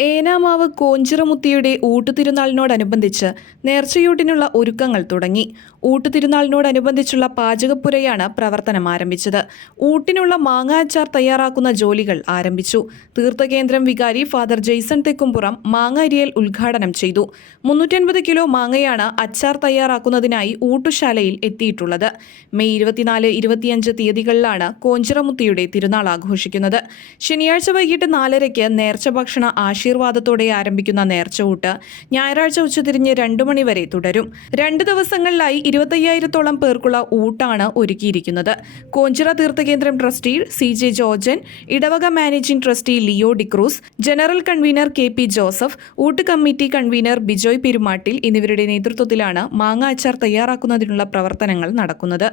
ചേനാമാവ് കോഞ്ചിറമുത്തിയുടെ ഊട്ടുതിരുനാളിനോടനുബന്ധിച്ച് നേർച്ചയൂട്ടിനുള്ള ഒരുക്കങ്ങൾ തുടങ്ങി. ഊട്ടുതിരുനാളിനോടനുബന്ധിച്ചുള്ള പാചകപ്പുരയാണ് പ്രവർത്തനം ആരംഭിച്ചത്. ഊട്ടിനുള്ള മാങ്ങാച്ചാർ തയ്യാറാക്കുന്ന ജോലികൾ ആരംഭിച്ചു. തീർത്ഥകേന്ദ്രം വികാരി ഫാദർ ജെയ്സൺ തെക്കുംപുറം മാങ്ങ അരിയൽ ഉദ്ഘാടനം ചെയ്തു. മുന്നൂറ്റൻപത് കിലോ മാങ്ങയാണ് അച്ചാർ തയ്യാറാക്കുന്നതിനായി ഊട്ടുശാലയിൽ എത്തിയിട്ടുള്ളത്. മെയ് ഇരുപത്തിനാല് ഇരുപത്തിയഞ്ച് തീയതികളിലാണ് കോഞ്ചിറമുത്തിയുടെ തിരുനാൾ ആഘോഷിക്കുന്നത്. ശനിയാഴ്ച വൈകിട്ട് നാലരയ്ക്ക് നേർച്ച ഭക്ഷണ ആശീർവാദത്തോടെ ആരംഭിക്കുന്ന നേർച്ചകൂട്ട് ഞായറാഴ്ച ഉച്ചതിരിഞ്ഞ് രണ്ടു മണിവരെ തുടരും. രണ്ട് ദിവസങ്ങളിലായി ഇരുപത്തയ്യായിരത്തോളം പേർക്കുള്ള ഊട്ടാണ് ഒരുക്കിയിരിക്കുന്നത്. കോഞ്ചിറ തീർത്ഥകേന്ദ്രം ട്രസ്റ്റി സി ജെ ജോർജൻ ഇടവക managing trustee Leo D'Cruz general convener K P Joseph ഊട്ട് committee convener Bijoy Perumattil എന്നിവരുടെ നേതൃത്വത്തിലാണ് മാങ്ങ അച്ചാർ തയ്യാറാക്കുന്നതിനുള്ള പ്രവർത്തനങ്ങൾ നടക്കുന്നത്.